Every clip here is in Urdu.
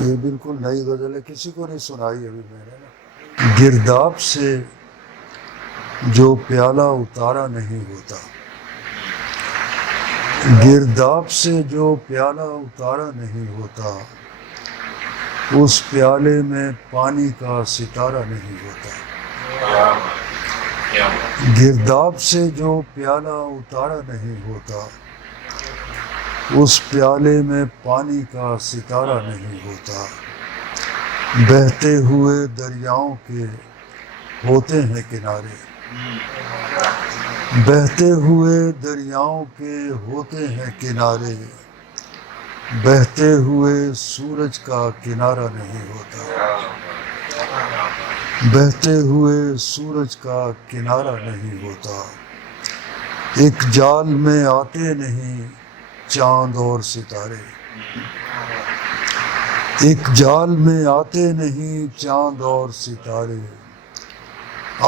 یہ بالکل نئی غزل ہے، کسی کو نہیں سنائی ابھی میں نے نا۔ گرداب سے جو پیالہ اتارا نہیں ہوتا، گرداب سے جو پیالہ اتارا نہیں ہوتا، اس پیالے میں پانی کا ستارہ نہیں ہوتا۔ گرداب سے جو پیالہ اتارا نہیں ہوتا، اس پیالے میں پانی کا ستارہ نہیں ہوتا۔ بہتے ہوئے دریاؤں کے ہوتے ہیں کنارے، بہتے ہوئے دریاؤں کے ہوتے ہیں کنارے، بہتے ہوئے سورج کا کنارہ نہیں ہوتا۔ بہتے ہوئے سورج کا کنارہ نہیں ہوتا۔ ایک جال میں آتے نہیں چاند اور ستارے، ایک جال میں آتے نہیں چاند اور ستارے،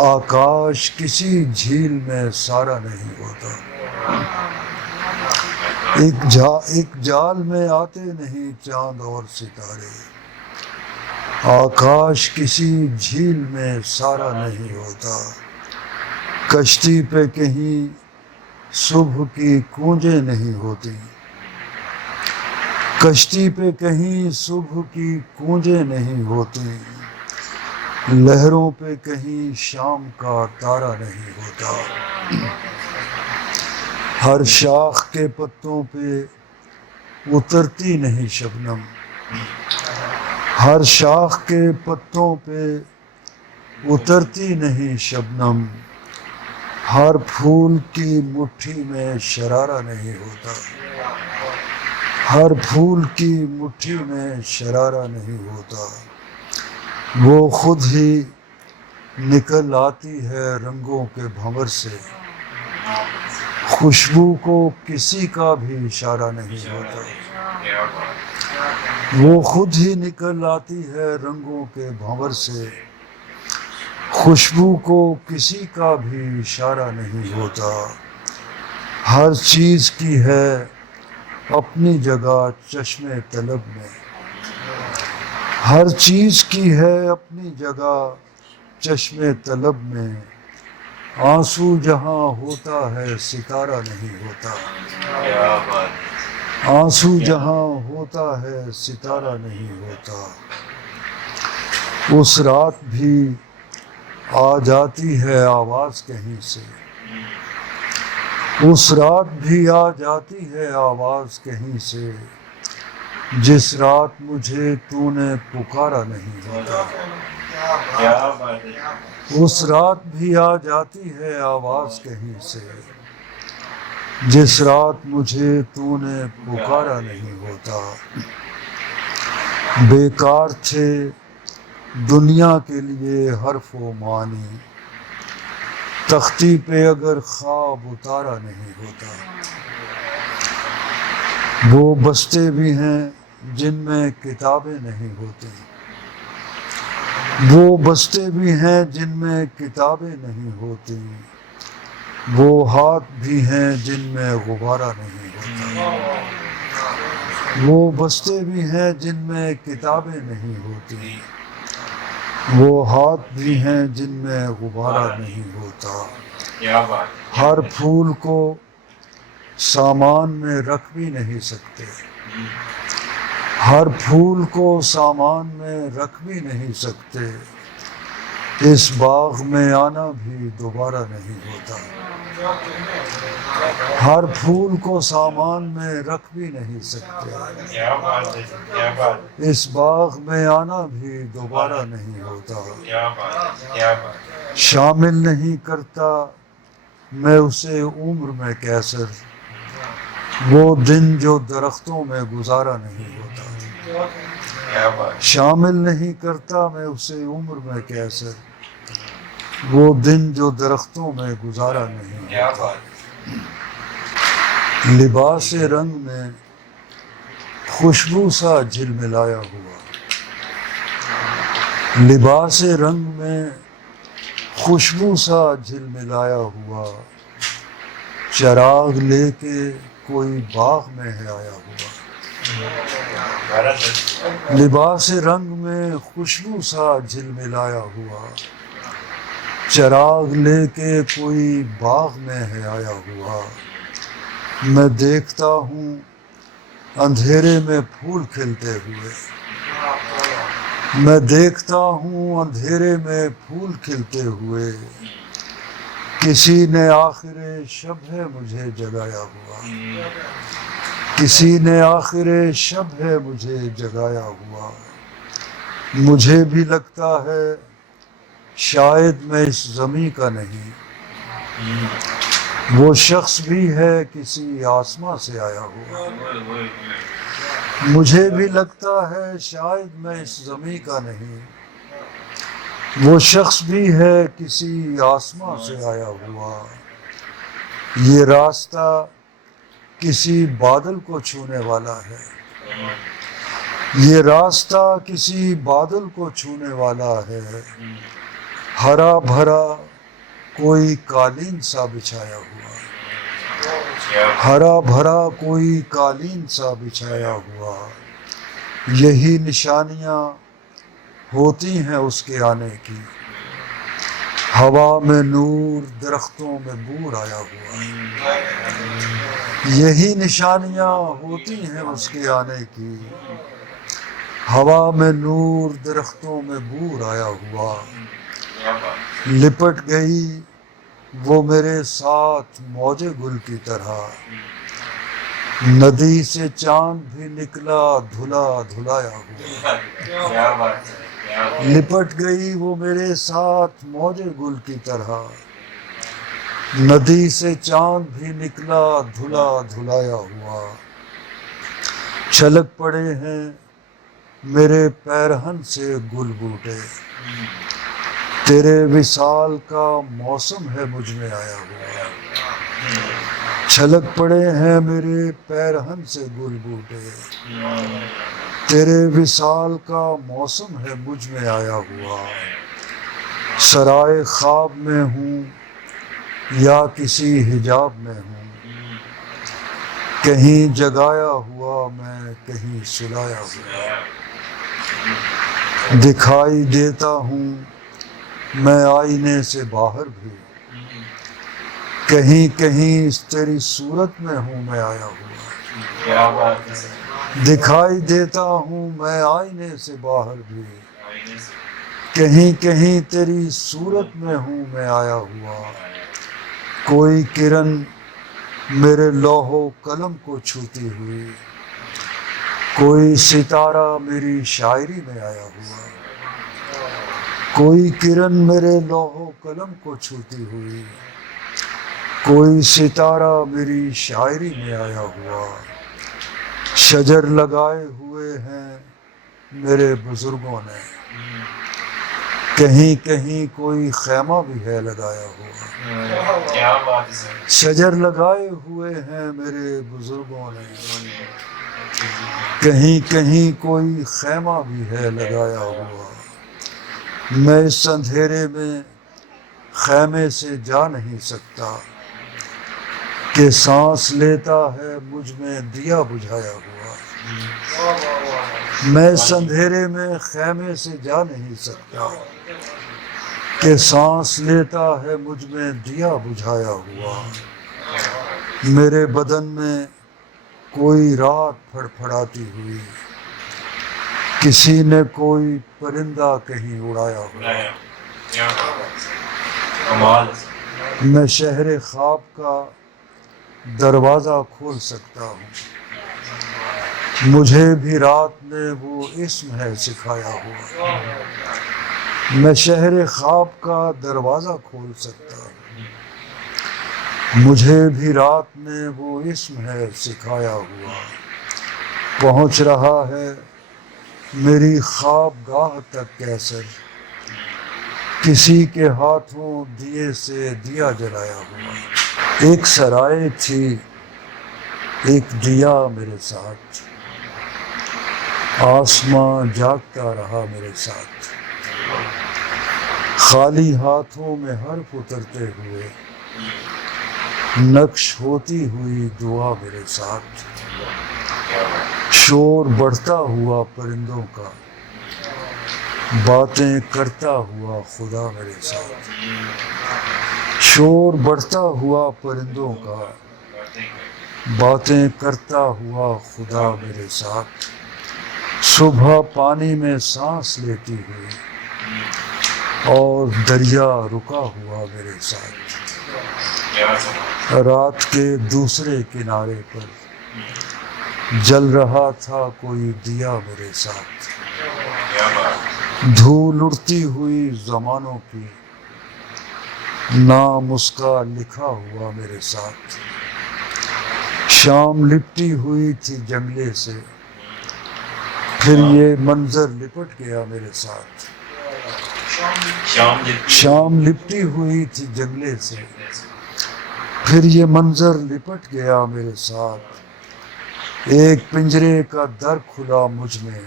آکاش کسی جھیل میں سارا نہیں ہوتا۔ ایک جال میں آتے نہیں چاند اور ستارے، آکاش کسی جھیل میں سارا نہیں ہوتا۔ کشتی پہ کہیں صبح کی گونجیں نہیں ہوتی، کشتی پہ کہیں صبح کی گونجیں نہیں ہوتی، لہروں پہ کہیں شام کا تارا نہیں ہوتا۔ ہر شاخ کے پتوں پہ اترتی نہیں شبنم، ہر شاخ کے پتوں پہ اترتی نہیں شبنم، ہر پھول کی مٹھی میں شرارہ نہیں ہوتا، ہر پھول کی مٹھی میں شرارہ نہیں ہوتا۔ وہ خود ہی نکل آتی ہے رنگوں کے بھنور سے، خوشبو کو کسی کا بھی اشارہ نہیں ہوتا۔ وہ خود ہی نکل آتی ہے رنگوں کے بھنور سے، خوشبو کو کسی کا بھی اشارہ نہیں ہوتا۔ ہر چیز کی ہے اپنی جگہ چشم طلب میں، ہر چیز کی ہے اپنی جگہ چشم طلب میں، آنسو جہاں ہوتا ہے ستارہ نہیں ہوتا۔ آنسو جہاں ہوتا ہے ستارہ نہیں ہوتا۔ اس رات بھی آ جاتی ہے آواز کہیں سے، اس رات بھی آ جاتی ہے آواز کہیں سے، جس رات مجھے تو نے پکارا نہیں ہوتا۔ اس رات بھی آ جاتی ہے آواز کہیں سے، جس رات مجھے تو نے پکارا نہیں ہوتا۔ بیکار تھے دنیا کے لیے حرف و معنی، تختی پہ اگر خواب اتارا نہیں ہوتا۔ وہ بستے بھی ہیں جن میں کتابیں نہیں ہوتی، وہ بستے بھی ہیں جن میں کتابیں نہیں ہوتی، وہ ہاتھ بھی ہیں جن میں غبارہ نہیں ہوتا۔ وہ بستے بھی ہیں جن میں کتابیں نہیں ہوتی، وہ ہاتھ بھی ہیں جن میں غبارہ نہیں ہوتا۔ ہر پھول کو سامان میں رکھ بھی نہیں سکتے، ہر پھول کو سامان میں رکھ بھی نہیں سکتے، اس باغ میں آنا بھی دوبارہ نہیں ہوتا۔ ہر پھول کو سامان میں رکھ بھی نہیں سکتے، اس باغ میں آنا بھی دوبارہ نہیں ہوتا۔ شامل نہیں کرتا میں اسے عمر میں کیسر، وہ دن جو درختوں میں گزارا نہیں ہوتا۔ شامل نہیں کرتا میں اسے عمر میں کیسر، وہ دن جو درختوں میں گزارا نہیں ہوتا۔ لباس رنگ میں خوشبو سا جھلملایا ہوا، لباس رنگ میں خوشبو سا جھلملایا ہوا، چراغ لے کے کوئی باغ میں ہے آیا ہوا۔ لباس رنگ میں خوشبو سا جھلملایا ہوا، چراغ لے کے کوئی باغ میں ہے آیا ہوا، میں دیکھتا ہوں اندھیرے میں پھول کھلتے ہوئے، میں دیکھتا ہوں اندھیرے میں پھول کھلتے ہوئے، کسی نے آخر شب ہے مجھے جگایا ہوا، کسی نے آخر شب ہے مجھے جگایا ہوا، مجھے بھی لگتا ہے شاید میں اس زمیں کا نہیں، وہ شخص بھی ہے کسی آسماں سے آیا ہوا، مجھے بھی لگتا ہے شاید میں اس زمیں کا نہیں، وہ شخص بھی ہے کسی آسماں سے آیا ہوا، یہ راستہ کسی بادل کو چھونے والا ہے، یہ راستہ کسی بادل کو چھونے والا ہے، ہرا بھرا کوئی قالین سا بچھایا ہوا، ہرا بھرا کوئی قالین سا بچھایا ہوا، یہی نشانیاں ہوتی ہیں اس کے آنے کی، ہوا میں نور درختوں میں بور آیا ہوا، یہی نشانیاں ہوتی ہیں اس کے آنے کی، ہوا میں نور درختوں میں بور آیا ہوا، لپٹ گئی وہ میرے ساتھ موج گل کی طرح، ندی سے چاند بھی نکلا دھلا دھلایا ہوا، لپٹ گئی وہ میرے ساتھ موج گل کی طرح، ندی سے چاند بھی نکلا دھلا دھلایا ہوا، چھلک پڑے ہیں میرے پیرہن سے گل بوٹے، تیرے وصال کا موسم ہے مجھ میں آیا ہوا، چھلک پڑے ہیں میرے پیرہن سے گل بوٹے، تیرے وصال کا موسم ہے مجھ میں آیا ہوا، سرائے خواب میں ہوں یا کسی حجاب میں ہوں، کہیں جگایا ہوا میں کہیں سلایا ہوا، دکھائی دیتا ہوں میں آئینے سے باہر بھی، کہیں کہیں تیری صورت میں ہوں میں آیا ہوا، دکھائی دیتا ہوں میں آئینے سے باہر بھی، کہیں کہیں تیری صورت میں ہوں میں آیا ہوا، کوئی کرن میرے لوح و قلم کو چھوتی ہوئی، کوئی ستارہ میری شاعری میں آیا ہوا، کوئی کرن میرے لوح و قلم کو چھوتی ہوئی، کوئی ستارہ میری شاعری میں آیا ہوا، شجر لگائے ہوئے ہیں میرے بزرگوں نے، کہیں کہیں کوئی خیمہ بھی ہے لگایا ہوا، شجر لگائے ہوئے ہیں میرے بزرگوں نے، کہیں کہیں کوئی خیمہ بھی ہے لگایا ہوا، میں اس اندھیرے میں خیمے سے جا نہیں سکتا، کہ سانس لیتا ہے مجھ میں دیا بجھایا ہوا، میں اس اندھیرے میں خیمے سے جا نہیں سکتا، کہ سانس لیتا ہے مجھ میں دیا بجھایا ہوا، میرے بدن میں کوئی رات پھڑپھڑاتی ہوئی، کسی نے کوئی پرندہ کہیں اڑایا ہوا، میں شہر خواب کا دروازہ کھول سکتا ہوں، مجھے بھی رات نے وہ اسم ہے سکھایا ہوا، میں شہر خواب کا دروازہ کھول سکتا ہوں، مجھے بھی رات نے وہ اسم ہے سکھایا ہوا، پہنچ رہا ہے میری خواب گاہ تک کیسر، کسی کے ہاتھوں دیے سے دیا جلایا ہوا، ایک سرائے تھی ایک دیا میرے ساتھ، آسماں جاگتا رہا میرے ساتھ، خالی ہاتھوں میں حرف اترتے ہوئے، نقش ہوتی ہوئی دعا میرے ساتھ، شور بڑھتا ہوا پرندوں کا، باتیں کرتا ہوا خدا میرے ساتھ۔ شور بڑھتا ہوا پرندوں کا، باتیں کرتا ہوا خدا میرے ساتھ۔ صبح پانی میں سانس لیتی ہوئی اور دریا رکا ہوا میرے ساتھ۔ رات کے دوسرے کنارے پر جل رہا تھا کوئی دیا میرے ساتھ۔ دھول اڑتی ہوئی زمانوں کی، نام اس کا لکھا ہوا میرے ساتھ۔ شام لپٹی ہوئی تھی جنگلے سے، پھر یہ منظر لپٹ گیا میرے ساتھ۔ شام لپٹی ہوئی تھی جنگلے سے، پھر یہ منظر لپٹ گیا میرے ساتھ۔ ایک پنجرے کا در کھلا مجھ میں،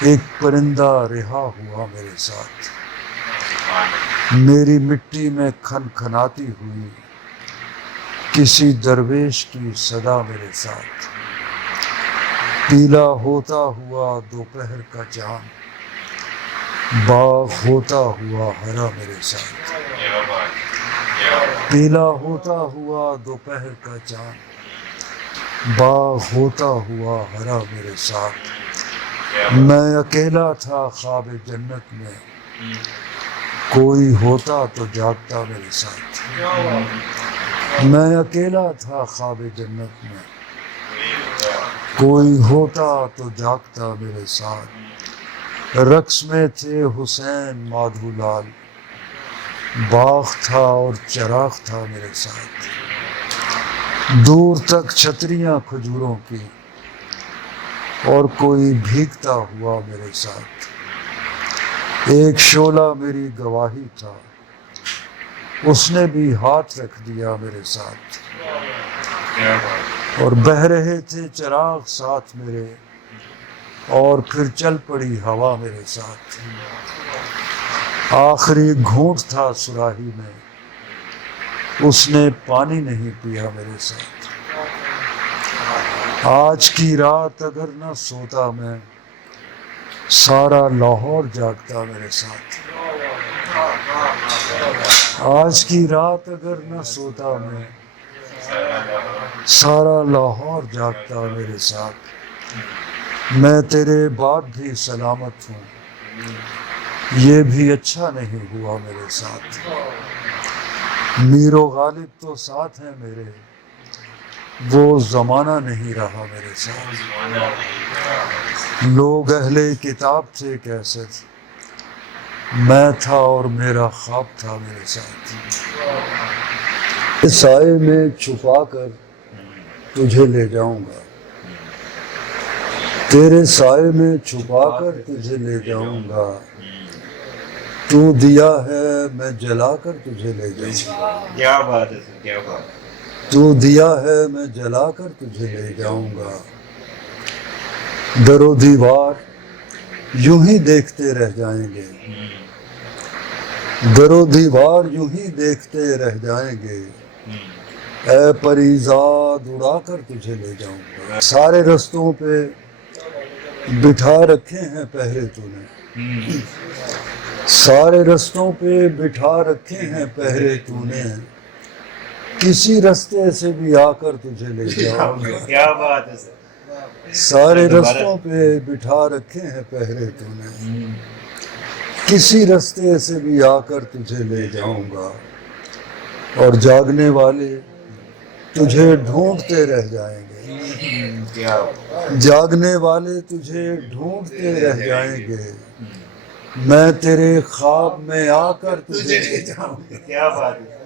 ایک پرندہ رہا ہوا میرے ساتھ۔ میری مٹی میں کھن کھناتی ہوئی کسی درویش کی صدا میرے ساتھ۔ پیلا ہوتا ہوا دوپہر کا چاند، باغ ہوتا ہوا ہرا میرے ساتھ۔ پیلا ہوتا ہوا دوپہر کا چاند، باغ ہوتا ہوا ہرا میرے ساتھ۔ میں اکیلا تھا خواب جنت میں، کوئی ہوتا تو جاگتا میرے ساتھ۔ میں اکیلا تھا خواب جنت میں، کوئی ہوتا تو جاگتا میرے ساتھ۔ رقص میں تھے حسین مادھو لال، باغ تھا اور چراغ تھا میرے ساتھ۔ دور تک چھتریاں کھجوروں کی، اور کوئی بھیگتا ہوا میرے ساتھ۔ ایک شعلہ میری گواہی تھا، اس نے بھی ہاتھ رکھ دیا میرے ساتھ۔ اور بہہ رہے تھے چراغ ساتھ میرے، اور پھر چل پڑی ہوا میرے ساتھ۔ آخری گھونٹ تھا صراحی میں، اس نے پانی نہیں پیا میرے ساتھ۔ آج کی رات اگر نہ سوتا میں، سارا لاہور جاگتا میرے ساتھ۔ آج کی رات اگر نہ سوتا میں، سارا لاہور جاگتا میرے ساتھ۔ میں تیرے بعد بھی سلامت ہوں، یہ بھی اچھا نہیں ہوا میرے ساتھ۔ میر و غالب تو ساتھ ہیں میرے، وہ زمانہ نہیں رہا میرے ساتھ۔ لوگ اہل کتاب تھے کیسے، میں تھا اور میرا خواب تھا میرے ساتھ۔ سائے میں چھپا کر تجھے لے جاؤں گا، تیرے سائے میں چھپا کر تجھے لے جاؤں گا۔ تو دیا ہے میں جلا کر تجھے لے جاؤں گا۔ کیا بات ہے سر، کیا بات۔ تو دیا ہے میں جلا کر تجھے لے جاؤں گا۔ در و دیوار یوں ہی دیکھتے رہ جائیں گے، در و دیوار یوں ہی دیکھتے رہ جائیں گے۔ اے پریزاد اڑا کر تجھے لے جاؤں گا۔ سارے رستوں پہ بٹھا رکھے ہیں پہرے تو نے، سارے رستوں پہ بٹھا رکھے ہیں پہرے تو نے، کسی رستے سے بھی آ کر تجھے لے جاؤں گا۔ کیا بات ہے سر۔ سارے رستوں پہ بٹھا رکھے ہیں پہرے تو نے، کسی رستے سے بھی آ کر تجھے لے جاؤں گا۔ اور جاگنے والے تجھے ڈھونڈتے رہ جائیں گے، جاگنے والے تجھے ڈھونڈتے رہ جائیں گے۔ میں تیرے خواب میں آ کر تجھے لے جاؤں گا۔ کیا بات ہے۔